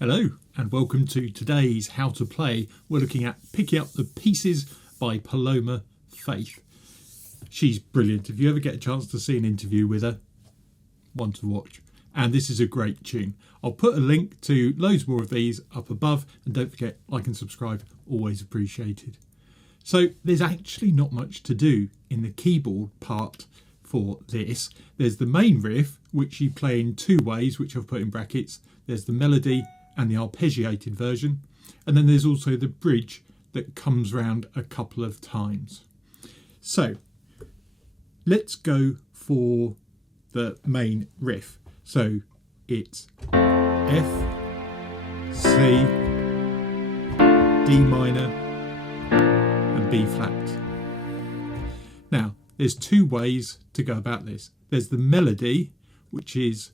Hello and welcome to today's How to Play. We're looking at Picking Up the Pieces by Paloma Faith. She's brilliant. If you ever get a chance to see an interview with her, one to watch. And this is a great tune. I'll put a link to loads more of these up above, and don't forget, like and subscribe, always appreciated. So there's actually not much to do in the keyboard part for this. There's the main riff, which you play in two ways, which I've put in brackets. There's the melody and the arpeggiated version, and then there's also the bridge that comes round a couple of times. So let's go for the main riff. So it's F, C, D minor and B flat. Now there's two ways to go about this. There's the melody, which is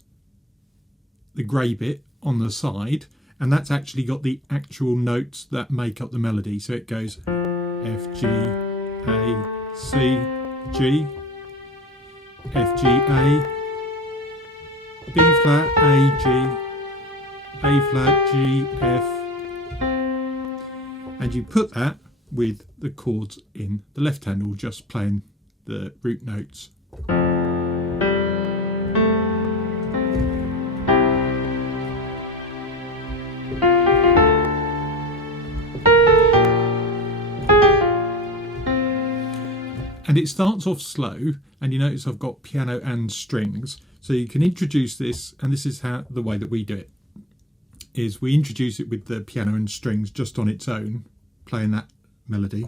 the grey bit on the side, and that's actually got the actual notes that make up the melody. So it goes F, G, A, C, G, F, G, A, B flat, A, G, A flat, G, F, and you put that with the chords in the left hand, or just playing the root notes. And it starts off slow, and you notice I've got piano and strings, so you can introduce this, and this is how the way that we do it, is we introduce it with the piano and strings just on its own, playing that melody.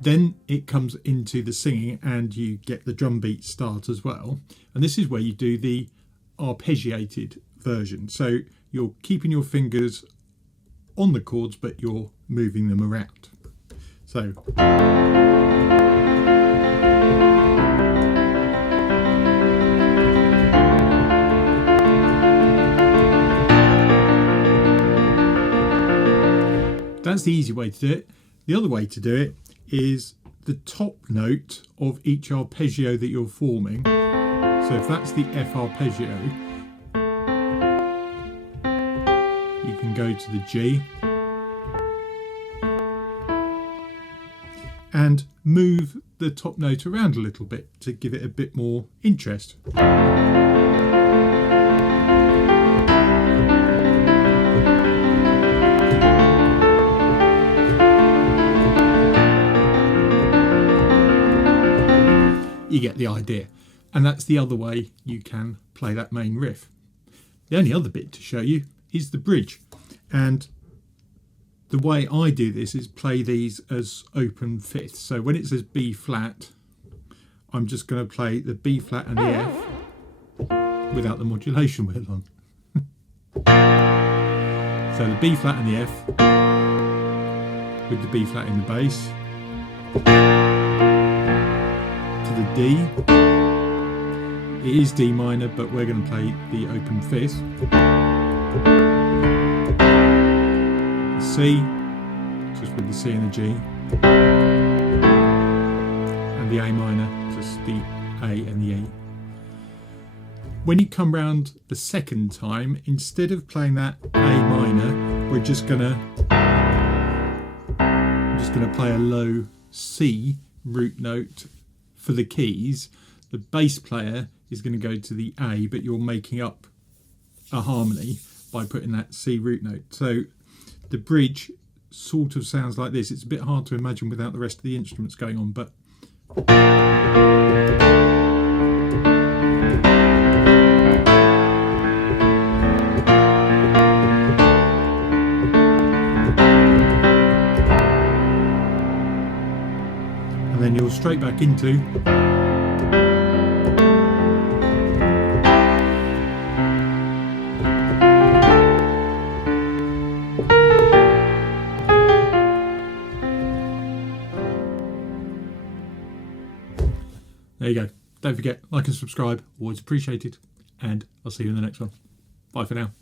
Then it comes into the singing, and you get the drum beat start as well, and this is where you do the arpeggiated version. So you're keeping your fingers on the chords, but you're moving them around. So that's the easy way to do it. The other way to do it is the top note of each arpeggio that you're forming. So if that's the F arpeggio, you can go to the G and move the top note around a little bit to give it a bit more interest. You get the idea. And that's the other way you can play that main riff. The only other bit to show you is the bridge, and the way I do this is play these as open fifths. So when it says B flat, I'm just going to play the B flat and the F without the modulation wheel on. So the B flat and the F with the B flat in the bass, to the D. It is D minor, but we're going to play the open fifth. C, just with the C and the G, and the A minor, just the A and the E. When you come round the second time, instead of playing that A minor, we're just gonna play a low C root note for the keys. The bass player is going to go to the A, but you're making up a harmony by putting that C root note. So the bridge sort of sounds like this. It's a bit hard to imagine without the rest of the instruments going on, but and then you're straight back into There you go. Don't forget, like and subscribe, always appreciated, and I'll see you in the next one. Bye for now.